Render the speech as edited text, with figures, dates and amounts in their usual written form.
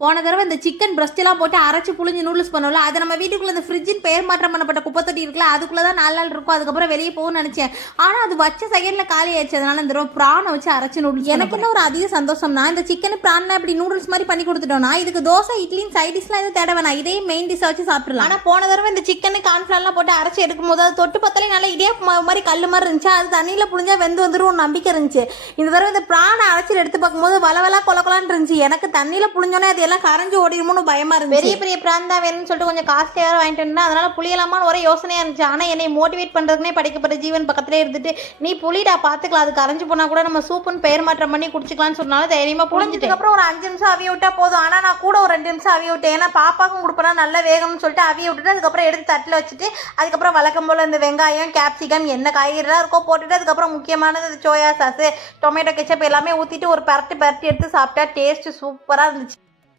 போன தடவை இந்த சிக்கன் பிரஸ்ட்லாம் போட்டு அரைச்சி புளிஞ்சு நூடுல்ஸ் பண்ணல, அதை நம்ம வீட்டுக்குள்ள இந்த ஃப்ரிட்ஜின் பெயர் மாற்றம் பண்ணப்பட்ட குப்பை தொட்டி இருக்குல்ல, அதுக்குள்ள தான் 4 நாள் இருக்கும். அதுக்கப்புறம் வெளியே போகும்னு நினைச்சேன். ஆனால் அது வச்ச செகண்ட்ல காலி ஆயிடுச்சு. அதனால இந்த தடவை ப்ரானை வச்சு அரைச்சி நூடுல்ஸ். எனக்கு என்ன ஒரு அதிக சந்தோஷம்னா, இந்த சிக்கன் ப்ரான் இப்படி நூடுல்ஸ் மாதிரி பண்ணி கொடுத்துட்டோம்னா இதுக்கு தோசை இட்லின்னு சைட் டிஷ்லாம் எதுவும் தேட வேணாம், இதே மெயின் டிஷ்ஷை வச்சு சாப்பிடலாம். ஆனால் போன தடவை இந்த சிக்கன் கார்ன்ஃபிளவர்லாம் போட்டு அரைச்சி எடுக்கும் போது அது தொட்டு பத்தலே நல்லா இதே மாதிரி கல் மாதிரி இருந்துச்சு. அது தண்ணியில் புளிஞ்சா வெந்து வந்துடும் நம்பிக்கை இருந்துச்சு. இந்த தடவை இந்த ப்ரானை அரைச்சி எடுத்து பார்க்கும்போது வளவலா கொலக்கலான்னு இருந்துச்சு. எனக்கு தண்ணியில் புளிஞ்சோன்னே அது எல்லாம் கரைஞ்சு ஓடிடுமோன்னு பயமா இருந்துச்சு. பெரிய பெரிய பிரான் தான் வேணும்னு சொல்லிட்டு கொஞ்சம் காஸ்ட்லியாக வாங்கிட்டு வந்தேன். அதனால புளியலாமான்னு ஒரே யோசனையா இருந்துச்சு. ஆனால் என்னை மோட்டிவேட் பண்ணுறதுனே படிக்கப்பட்ட ஜீவன் பக்கத்திலே இருந்துட்டு, நீ புளிடா பார்த்துக்கலாம், அது கரைஞ்சு போனால் கூட நம்ம சூப்புன்னு பெயர் மாற்றம் பண்ணி குடிச்சிக்கலாம்னு சொன்னாலும் தைரியமாக புளிஞ்சிட்டு அப்புறம் ஒரு 5 நிமிஷம் அவிய விட்டா போதும். ஆனால் நான் கூட ஒரு 2 நிமிஷம் அவிய விட்டேன். ஏன்னா பாப்பாக்கும் கொடுப்பேனா நல்லா வேகணும்னு சொல்லிட்டு அவிய விட்டுட்டு அதுக்கப்புறம் எடுத்து தட்டில் வச்சுட்டு அதுக்கப்புறம் வழக்கம் போல் இந்த வெங்காயம் கேப்சிகம் என்ன காய்கறிலாம் இருக்கோ போட்டுட்டு அதுக்கப்புறம் முக்கியமானது சோயா சாஸ் டொமேட்டோ கெச்சப் எல்லாமே ஊற்றிட்டு ஒரு பரட்டி எடுத்து சாப்பிட்டா டேஸ்ட் சூப்பராக இருந்துச்சு.